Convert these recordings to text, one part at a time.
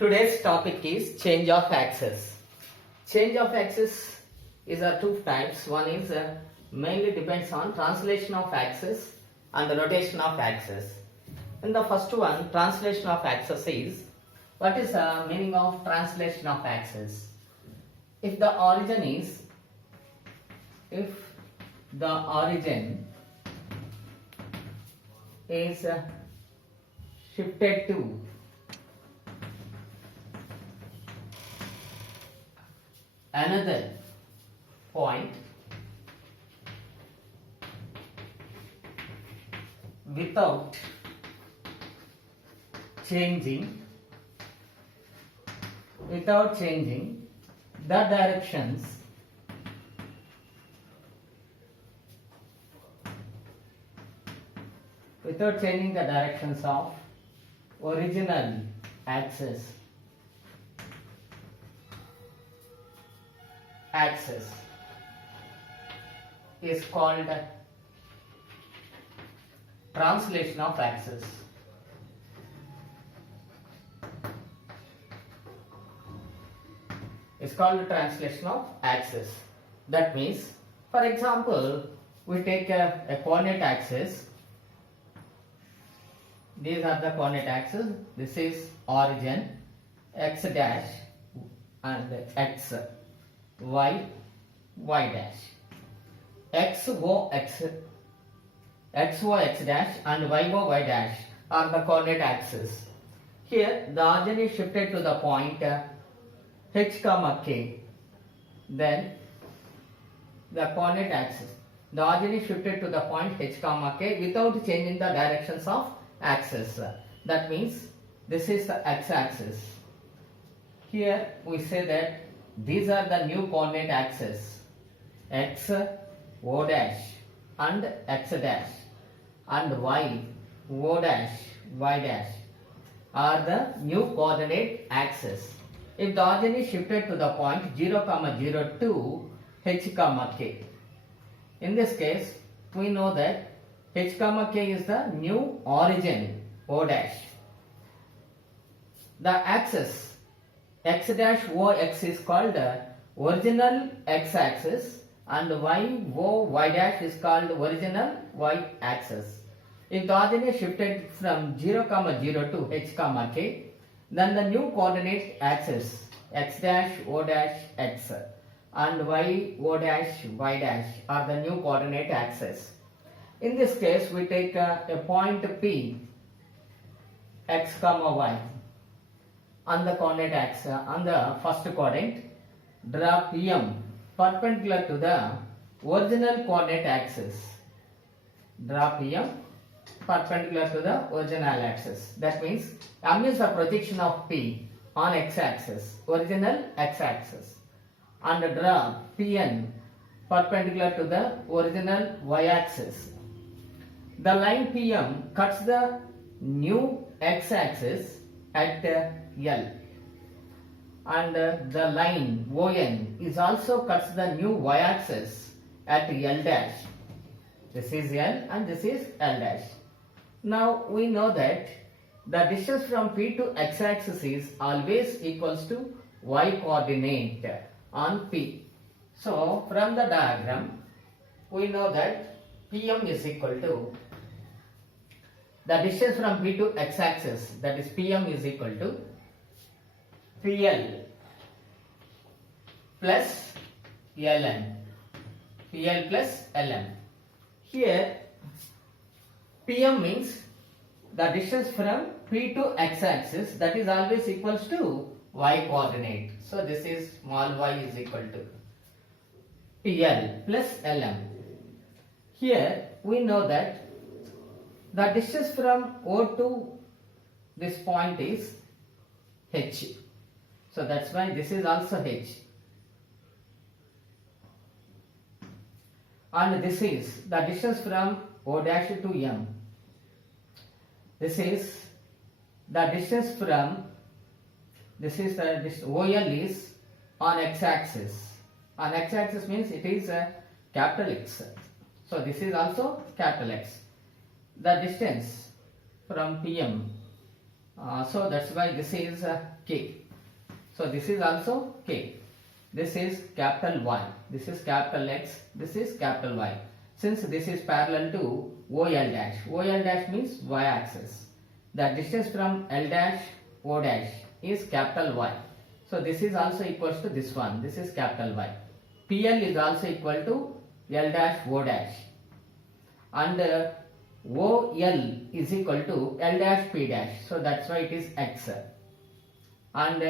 Today's topic is change of axis. Change of axis is two types. One is mainly depends on translation of axis and the rotation of axis. In the first one, translation of axis is, what is the meaning of translation of axis? If the origin is shifted to another point without changing the directions of original axis is called translation of axis. It's called translation of axis. That means, for example, we take a coordinate axis. These are the coordinate axes. This is origin, x dash, and x, y, y dash. X, O, x, x, O, x dash, and y, O, y dash are the coordinate axes. Here, the origin is shifted to the point h comma k. Then the coordinate axis, the origin is shifted to the point h comma k without changing the directions of axis. That means this is the x-axis. Here we say that these are the new coordinate axes, x, o dash, and x dash, and y, o dash, y dash are the new coordinate axes. If the origin is shifted to the point 0, 0, 2, h, k. In this case, we know that h, k is the new origin, o dash. The axis x dash o x is called original x axis, and y, o, y dash is called original y axis. If the origin is shifted from 0, 0 to h, k, then the new coordinate axis x dash o dash x and y o dash y dash are the new coordinate axes. In this case, we take a point P x comma y on the coordinate axis. On the first quadrant, draw PM perpendicular to the original coordinate axis. Draw PM perpendicular to the original axis. That means M is the projection of P on x-axis, original x-axis, and draw PN perpendicular to the original y-axis. The line PM cuts the new x-axis at L, and the line ON is also cuts the new y-axis at L dash. This is L and this is L dash. Now we know that the distance from P to x-axis is always equals to y coordinate on P. So from the diagram, we know that PM is equal to the distance from P to x-axis, that is PM is equal to PL plus LN. PL plus LN. Here PM means the distance from P to x-axis, that is always equals to y coordinate. So this is small y is equal to PL plus LM. Here we know that the distance from O to this point is h. So that's why this is also h. And this is the distance from O dash to M. This is the distance from, this is the distance, OL is on x-axis. On x-axis means it is a capital X. So this is also capital X. The distance from PM So that's why this is K. So this is also K. This is capital Y. This is capital X. This is capital Y. Since this is parallel to OL dash. OL dash means Y axis. The distance from L dash O dash is capital Y. So this is also equals to this one. This is capital Y. PL is also equal to L dash O dash. And OL is equal to L dash P dash. So that's why it is X. And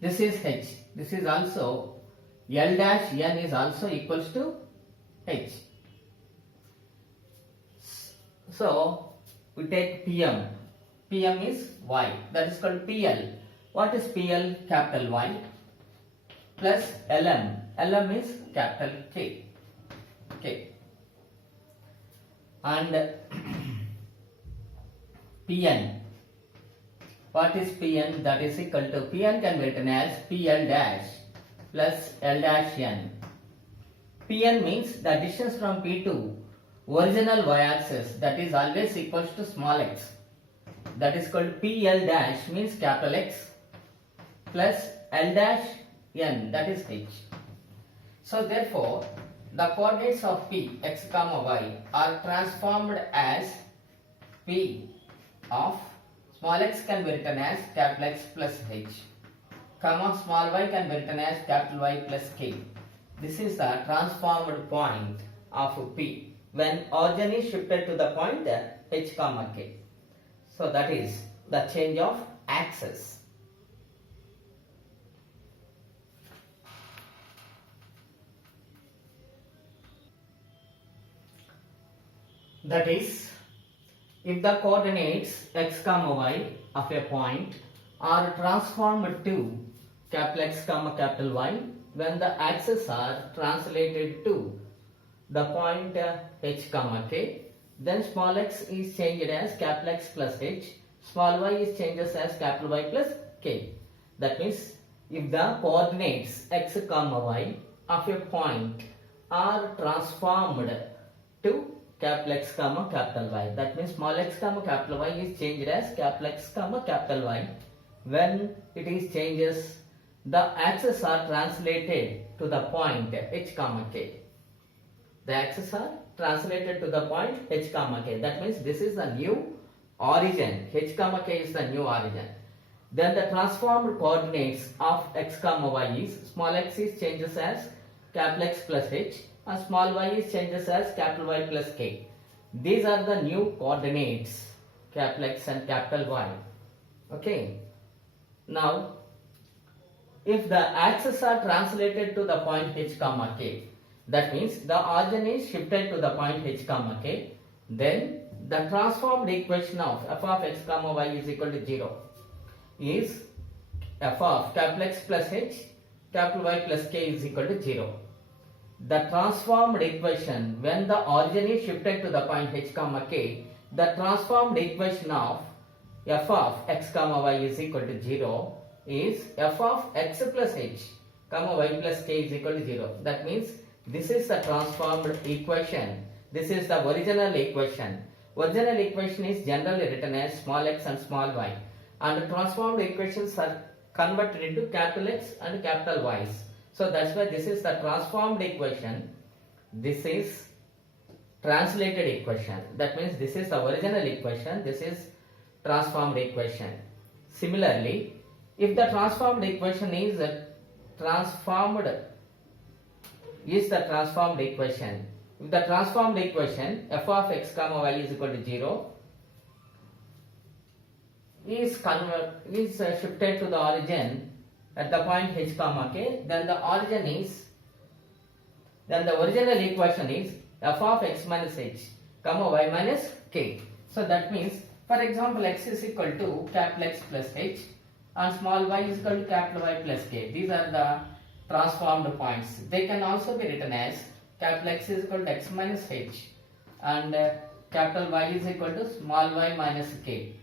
this is H. This is also L dash N is also equals to H. So we take PM. PM is Y. That is called PL. What is PL? Capital Y plus LM. LM is capital K. K. And PN. What is PN? That is equal to PN can be written as PL dash plus L dash N. PN means the distance from P to original Y axis, that is always equals to small x. That is called PL dash means capital X plus L dash N, that is H. So therefore the coordinates of P, x comma y are transformed as P of small x can be written as capital X plus H, comma small y can be written as capital Y plus K. This is the transformed point of P when origin is shifted to the point H comma K. So that is the change of axis. That is, if the coordinates x comma y of a point are transformed to capital X comma capital Y when the axes are translated to the point H comma K, then small x is changed as capital X plus H, small y is changed as capital Y plus K. That means if the coordinates x comma y of a point are transformed to capital X comma capital Y, that means small x comma capital Y is changed as capital X comma capital Y when it is changes the axes are translated to the point H comma K. The axes are translated to the point H comma K. That means this is the new origin. H comma K is the new origin. Then the transformed coordinates of x comma y is small x is changes as capital X plus H and small y is changes as capital Y plus K. These are the new coordinates, capital X and capital Y. Okay. Now, if the axes are translated to the point H comma K, that means the origin is shifted to the point H comma K, then the transformed equation of f of x comma y is equal to 0 is f of capital X plus H capital Y plus K is equal to 0. The transformed equation when the origin is shifted to the point H comma K, the transformed equation of f of x comma y is equal to 0 is f of x plus H comma y plus K is equal to 0. That means this is the transformed equation. This is the original equation. Original equation is generally written as small x and small y, and transformed equations are converted into capital X and capital Y's. So that's why this is the transformed equation. This is translated equation. That means this is the original equation. This is transformed equation. Similarly, if the transformed equation is the transformed equation. If the transformed equation f of x comma y is equal to 0 is shifted to the origin at the point H comma K, then the original equation is f of x minus H comma y minus K. So that means, for example, x is equal to capital X plus H and small y is equal to capital Y plus K. These are the transformed points. They can also be written as capital X is equal to x minus H and capital Y is equal to small y minus K.